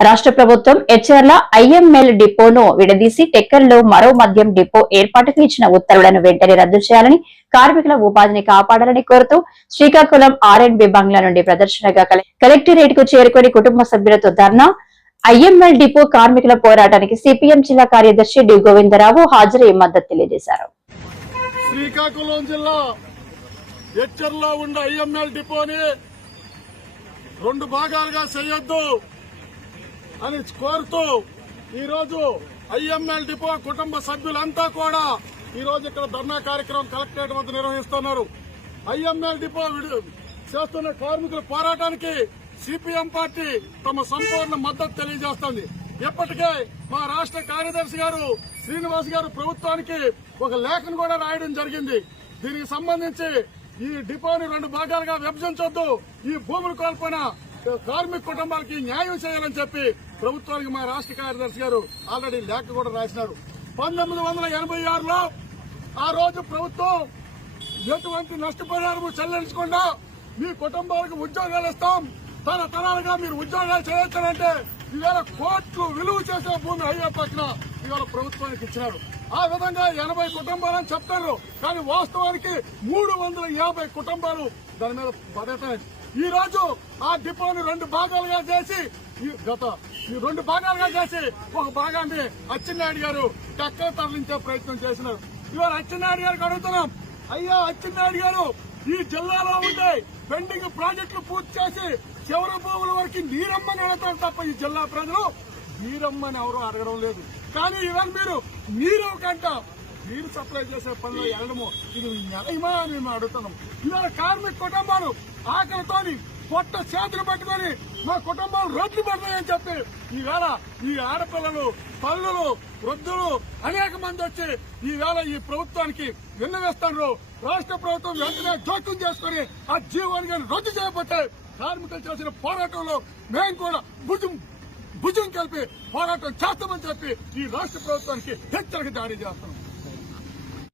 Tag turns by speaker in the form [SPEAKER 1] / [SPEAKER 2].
[SPEAKER 1] రాష్ట్ర ప్రభుత్వం హెచ్ఆర్ల ఐఎంఎల్ డిపోను విడదీసి టెక్కర్లో మరో మద్యం డిపో ఏర్పాటుకు ఇచ్చిన ఉత్తర్వులను వెంటనే రద్దు చేయాలని కార్మికుల ఉపాధిని కాపాడాలని కోరుతూ శ్రీకాకుళం ఆర్ అండ్ బంగ్లా నుండి ప్రదర్శనగా కలెక్టరేట్కు చేరుకుని కుటుంబ సభ్యులతో ధర్నా. ఐఎంఎల్ డిపో కార్మికుల పోరాటానికి సిపిఎం జిల్లా కార్యదర్శి డి గోవిందరావు హాజరై మద్దతు తెలియజేశారు.
[SPEAKER 2] శ్రీకాకుళం జిల్లా ఉన్న ఐఎంఎల్ డిపోని రెండు భాగాలుగా చేయొద్దు. అని కోరుతూ ఈరోజు ఐఎంఎల్ డిపో కుటుంబ సభ్యులంతా కూడా ఈ రోజు ఇక్కడ ధర్నా కార్యక్రమం కలెక్టరేట్ వద్ద నిర్వహిస్తున్నారు. ఐఎంఎల్ డిపో విడు- చేస్తున్న కార్మికుల పోరాటానికి సిపిఎం పార్టీ తమ సంపూర్ణ మద్దతు తెలియజేస్తోంది. ఇప్పటికే మా రాష్ట్ర కార్యదర్శి గారు శ్రీనివాస్ గారు ప్రభుత్వానికి ఒక లేఖను కూడా రాయడం జరిగింది. దీనికి సంబంధించి ఈ డిపోని రెండు భాగాలుగా విభజించొద్దు. ఈ భూములు కోల్పోయిన కార్మిక కుటుంబాలకి న్యాయం చేయాలని చెప్పి ప్రభుత్వానికి మా రాష్ట్ర కార్యదర్శి గారు ఆల్రెడీ లేఖ కూడా రాసినారు పంతొమ్మిది వందల ఎనభై ఆరులో ఆ రోజు ప్రభుత్వం ఎటువంటి నష్టపరిహారం చెల్లించకుండా మీ కుటుంబాలకు ఉద్యోగాలు ఇస్తాం. తన తరాలుగా మీరు ఉద్యోగాలు చేయొచ్చారంటే ఇవాళ కోట్లు విలువ చేసే భూమి అయ్యే పక్కన ఇవాళ ప్రభుత్వానికి ఇచ్చినారు. ఆ విధంగా ఎనభై కుటుంబాలని చెప్తారు. కానీ వాస్తవానికి మూడు వందల యాభై కుటుంబాలు దాని మీద పడతాయి ఈ రోజు ఆ డిపోని రెండు భాగాలుగా చేసి ఈ గత రెండు భాగాలుగా చేసి ఒక భాగాన్ని అచ్చెన్నాయుడు గారు టక్క తరలించే ప్రయత్నం చేసినారు. ఇవాళ అచ్చెన్నాయుడు గారికి అడుగుతున్నాం. అయ్యా అచ్చెన్నాయుడు గారు ఈ జిల్లాలో ఉండే పెండింగ్ ప్రాజెక్టులు పూర్తి చేసి చివరి భూముల వరకు నీరమ్మని అడుగుతారు తప్ప ఈ జిల్లా ప్రజలు నీరమ్మని ఎవరు అడగడం లేదు. కానీ ఇవాళ మీరు నీరు కంట నీరు సప్లై చేసే పనిలో వెళ్ళడము ఇది న్యాయమా అని మేము అడుగుతున్నాం. ఇవాళ కార్మిక కుటుంబాలు ఆకలితోని పొట్ట చేతులు పట్టుకొని మా కుటుంబాలు రోడ్లు పడతాయని చెప్పి ఈవేళ ఈ ఆడపిల్లలు తల్లులు వృద్ధులు అనేక మంది వచ్చి ఈవేళ ఈ ప్రభుత్వానికి విన్నవేస్తారు రాష్ట్ర ప్రభుత్వం వెంటనే జోక్యం చేసుకుని ఆ జీవాన్ని రద్దు చేయబట్టే కార్మికులు చేసిన పోరాటంలో మేము కూడా భుజం భుజం కలిపి పోరాటం చేస్తామని చెప్పి ఈ రాష్ట్ర ప్రభుత్వానికి హెచ్చరిక జారీ చేస్తున్నాం.